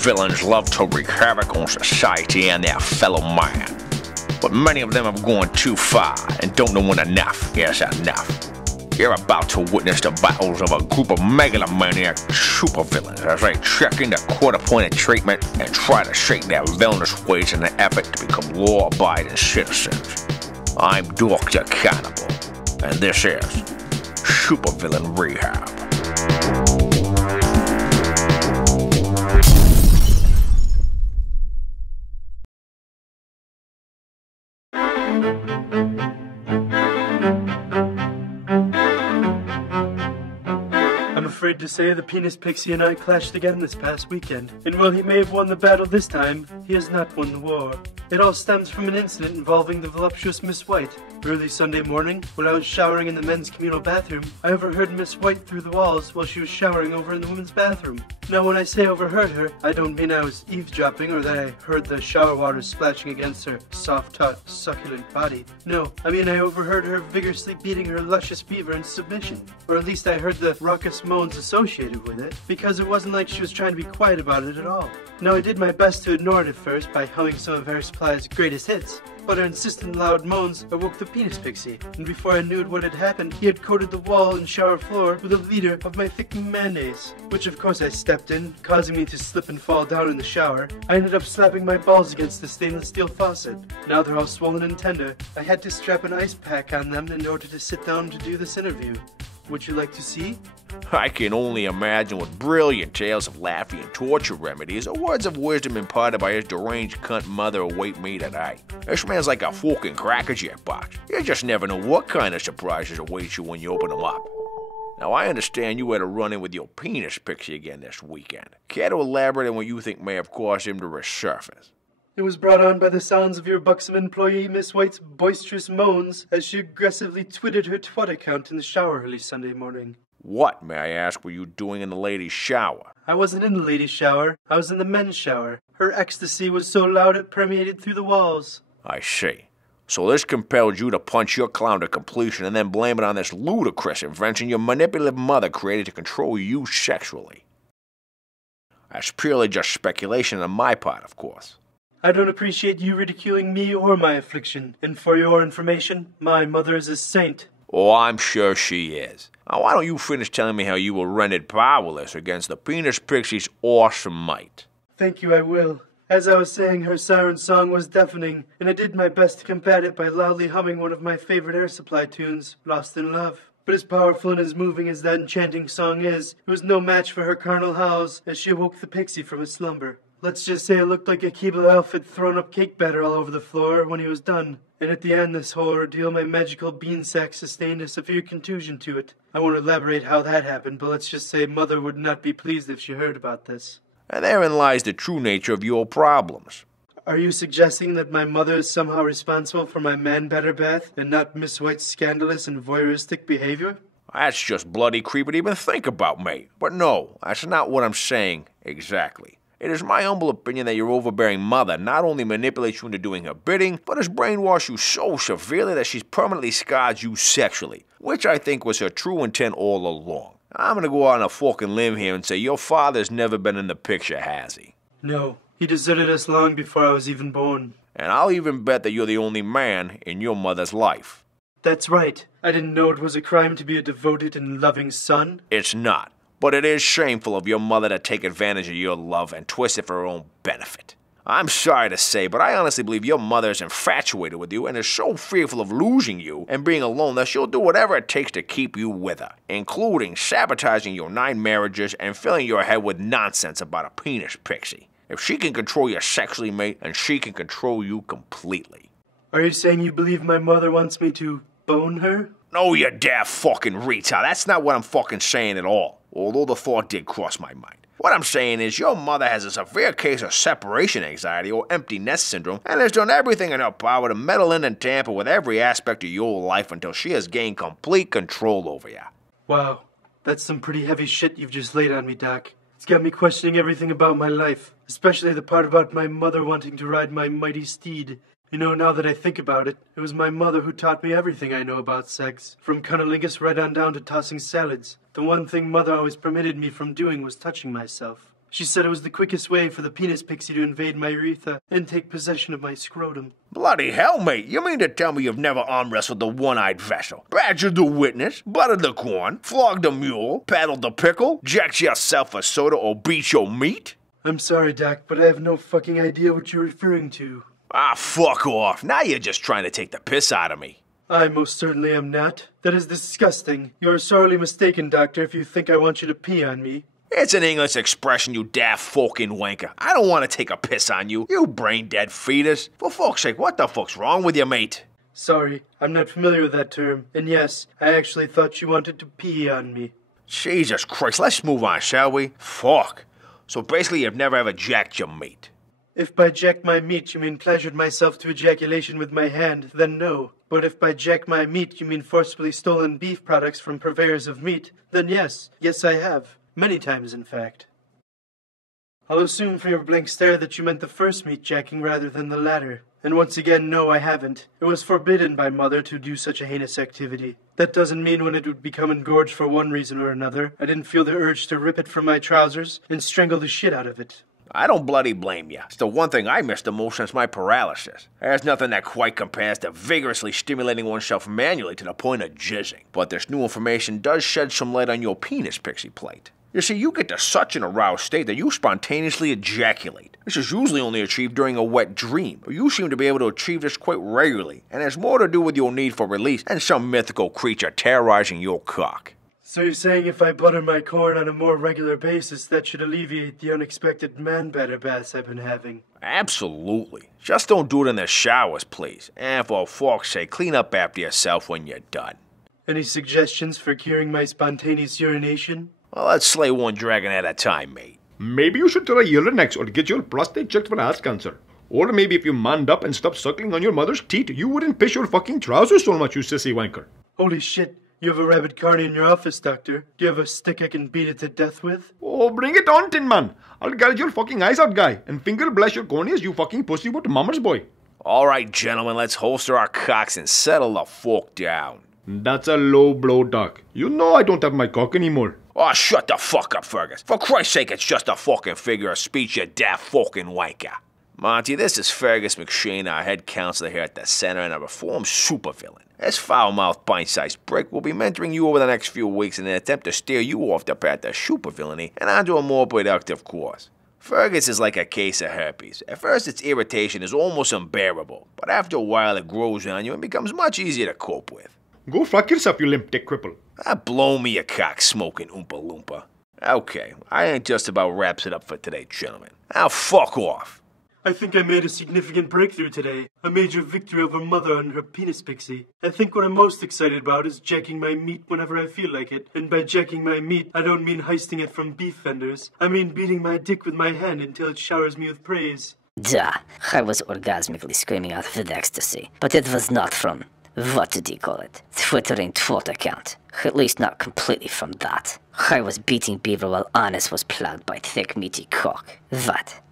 villains love to wreak havoc on society and their fellow man. But many of them have gone too far and don't know when enough is enough. You're about to witness the battles of a group of megalomaniac supervillains as they check into court-appointed treatment and try to shake their villainous ways in an effort to become law-abiding citizens. I'm Dr. Cannibal, and this is Supervillain Rehab. I'm afraid to say the Penis Pixie and I clashed again this past weekend, and while he may have won the battle this time, he has not won the war. It all stems from an incident involving the voluptuous Miss White. Early Sunday morning, when I was showering in the men's communal bathroom, I overheard Miss White through the walls while she was showering over in the women's bathroom. Now when I say overheard her, I don't mean I was eavesdropping or that I heard the shower water splashing against her soft, taut, succulent body. No, I mean I overheard her vigorously beating her luscious beaver in submission. Or at least I heard the raucous moans associated with it, because it wasn't like she was trying to be quiet about it at all. Now I did my best to ignore it at first by humming some of Air Supply's greatest hits, but her insistent loud moans awoke the Penis Pixie, and before I knew what had happened, he had coated the wall and shower floor with a liter of my thick mayonnaise, which of course I stepped in, causing me to slip and fall down in the shower. I ended up slapping my balls against the stainless steel faucet. Now they're all swollen and tender. I had to strap an ice pack on them in order to sit down to do this interview. Would you like to see? I can only imagine what brilliant tales of laughing and torture remedies or words of wisdom imparted by his deranged cunt mother await me tonight. This man's like a fucking crackerjack box. You just never know what kind of surprises await you when you open them up. Now I understand you had a run-in with your Penis Pixie again this weekend. Care to elaborate on what you think may have caused him to resurface? It was brought on by the sounds of your buxom employee Miss White's boisterous moans as she aggressively twittered her twat account in the shower early Sunday morning. What, may I ask, were you doing in the ladies' shower? I wasn't in the ladies' shower. I was in the men's shower. Her ecstasy was so loud it permeated through the walls. I see. So this compelled you to punch your clown to completion and then blame it on this ludicrous invention your manipulative mother created to control you sexually. That's purely just speculation on my part, of course. I don't appreciate you ridiculing me or my affliction, and for your information, my mother is a saint. Oh, I'm sure she is. Now, why don't you finish telling me how you were rendered powerless against the Penis Pixie's awesome might? Thank you, I will. As I was saying, her siren song was deafening, and I did my best to combat it by loudly humming one of my favorite Air Supply tunes, Lost in Love. But as powerful and as moving as that enchanting song is, it was no match for her carnal howls as she awoke the pixie from his slumber. Let's just say it looked like a Keebler outfit throwing up cake batter all over the floor when he was done. And at the end of this whole ordeal, my magical bean sack sustained a severe contusion to it. I won't elaborate how that happened, but let's just say Mother would not be pleased if she heard about this. And therein lies the true nature of your problems. Are you suggesting that my mother is somehow responsible for my man-batter bath and not Miss White's scandalous and voyeuristic behavior? That's just bloody creepy to even think about, mate. But no, that's not what I'm saying exactly. It is my humble opinion that your overbearing mother not only manipulates you into doing her bidding, but has brainwashed you so severely that she's permanently scarred you sexually, which I think was her true intent all along. I'm gonna go out on a fucking limb here and say your father's never been in the picture, has he? No, he deserted us long before I was even born. And I'll even bet that you're the only man in your mother's life. That's right. I didn't know it was a crime to be a devoted and loving son. It's not. But it is shameful of your mother to take advantage of your love and twist it for her own benefit. I'm sorry to say, but I honestly believe your mother is infatuated with you and is so fearful of losing you and being alone that she'll do whatever it takes to keep you with her, including sabotaging your 9 marriages and filling your head with nonsense about a Penis Pixie. If she can control you sexually, mate, then she can control you completely. Are you saying you believe my mother wants me to bone her? No, you dare fucking retard. That's not what I'm fucking saying at all. Although the thought did cross my mind. What I'm saying is your mother has a severe case of separation anxiety or empty nest syndrome and has done everything in her power to meddle in and tamper with every aspect of your life until she has gained complete control over you. Wow, that's some pretty heavy shit you've just laid on me, Doc. It's got me questioning everything about my life, especially the part about my mother wanting to ride my mighty steed. You know, now that I think about it, it was my mother who taught me everything I know about sex, from cunnilingus right on down to tossing salads. The one thing Mother always permitted me from doing was touching myself. She said it was the quickest way for the penis pixie to invade my urethra and take possession of my scrotum. Bloody hell, mate. You mean to tell me you've never arm wrestled the one-eyed vessel, badgered the witness, buttered the corn, flogged the mule, paddled the pickle, jacked yourself a soda, or beat your meat? I'm sorry, Doc, but I have no fucking idea what you're referring to. Ah, fuck off. Now you're just trying to take the piss out of me. I most certainly am not. That is disgusting. You are sorely mistaken, Doctor, if you think I want you to pee on me. It's an English expression, you daft fucking wanker. I don't want to take a piss on you, you brain-dead fetus. For fuck's sake, what the fuck's wrong with you, mate? Sorry, I'm not familiar with that term. And yes, I actually thought you wanted to pee on me. Jesus Christ, let's move on, shall we? Fuck. So basically you've never ever jacked your meat. If by jack my meat you mean pleasured myself to ejaculation with my hand, then no. But if by jack my meat you mean forcibly stolen beef products from purveyors of meat, then yes. Yes, I have. Many times, in fact. I'll assume from your blank stare that you meant the first meat jacking rather than the latter. And once again, no, I haven't. It was forbidden by Mother to do such a heinous activity. That doesn't mean when it would become engorged for one reason or another, I didn't feel the urge to rip it from my trousers and strangle the shit out of it. I don't bloody blame you. It's the one thing I missed the most since my paralysis. There's nothing that quite compares to vigorously stimulating oneself manually to the point of jizzing. But this new information does shed some light on your penis, Pixie Plate. You see, you get to such an aroused state that you spontaneously ejaculate. This is usually only achieved during a wet dream, but you seem to be able to achieve this quite regularly, and has more to do with your need for release than some mythical creature terrorizing your cock. So you're saying if I butter my corn on a more regular basis, that should alleviate the unexpected man-batter baths I've been having? Absolutely. Just don't do it in the showers, please. And for fuck's sake, clean up after yourself when you're done. Any suggestions for curing my spontaneous urination? Well, let's slay one dragon at a time, mate. Maybe you should try Uranexx or get your prostate checked for ass cancer. Or maybe if you manned up and stopped suckling on your mother's teat, you wouldn't piss your fucking trousers so much, you sissy wanker. Holy shit. You have a rabid carny in your office, Doctor. Do you have a stick I can beat it to death with? Oh, bring it on, Tin Man. I'll gouge your fucking eyes out, guy, and finger blast your corneas, you fucking pussyfoot mama's boy. All right, gentlemen, let's holster our cocks and settle the fuck down. That's a low blow, Doc. You know I don't have my cock anymore. Oh, shut the fuck up, Fergus. For Christ's sake, it's just a fucking figure of speech, you daft fucking wanker. Monty, this is Fergus McShane, our head counselor here at the center, and a reformed supervillain. This foul-mouthed, bite-sized prick will be mentoring you over the next few weeks in an attempt to steer you off the path of supervillainy and onto a more productive course. Fergus is like a case of herpes. At first, its irritation is almost unbearable, but after a while it grows on you and becomes much easier to cope with. Go fuck yourself, you limp dick cripple. Blow me a cock-smoking Oompa Loompa. Okay, I think just about wraps it up for today, gentlemen. Now fuck off. I think I made a significant breakthrough today. A major victory over Mother and her penis pixie. I think what I'm most excited about is jacking my meat whenever I feel like it. And by jacking my meat, I don't mean heisting it from beef vendors. I mean beating my dick with my hand until it showers me with praise. Duh, I was orgasmically screaming out with ecstasy. But it was not from, what did he call it? Twittering twat account. At least not completely from that. I was beating beaver while Anus was plugged by thick meaty cock. What?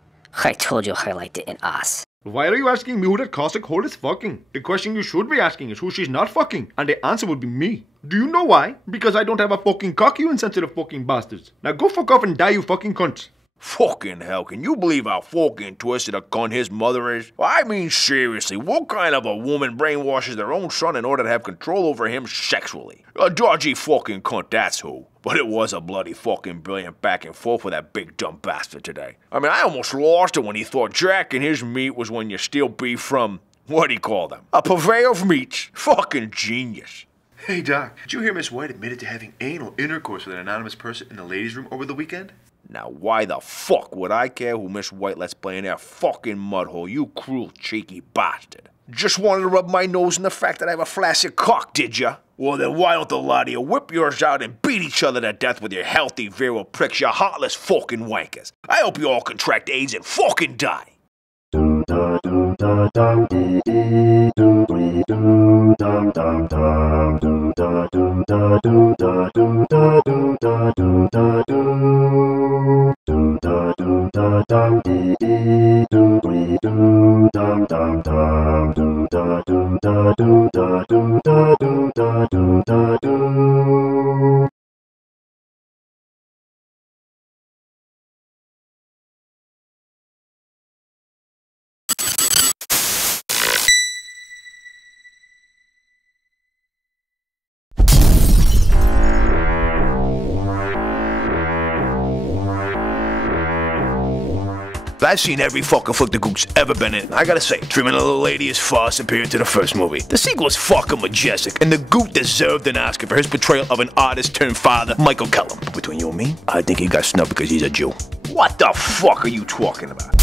I told you I liked it in ass. Why are you asking me who that Cossack hole is fucking? The question you should be asking is who she's not fucking, and the answer would be me. Do you know why? Because I don't have a fucking cock, you insensitive fucking bastards. Now go fuck off and die, you fucking cunts. Fucking hell, can you believe how fucking twisted a cunt his mother is? I mean, seriously, what kind of a woman brainwashes their own son in order to have control over him sexually? A dodgy fucking cunt, that's who. But it was a bloody fucking brilliant back and forth with that big dumb bastard today. I mean, I almost lost it when he thought jacking his meat was when you steal beef from, what do you call them? A purveyor of meats. Fucking genius. Hey Doc, did you hear Miss White admitted to having anal intercourse with an anonymous person in the ladies' room over the weekend? Now, why the fuck would I care who Miss White lets play in that fucking mudhole, you cruel, cheeky bastard? Just wanted to rub my nose in the fact that I have a flaccid cock, did ya? Well, then why don't the lot of you whip yours out and beat each other to death with your healthy, virile pricks, you heartless fucking wankers? I hope you all contract AIDS and fucking die. But I've seen every fucking flick the Gook's ever been in. I gotta say, Dreaming of a Little Lady is far superior to the first movie. The sequel is fucking majestic, and the Gook deserved an Oscar for his portrayal of an artist turned father, Michael Kellum. But between you and me, I think he got snubbed because he's a Jew. What the fuck are you talking about?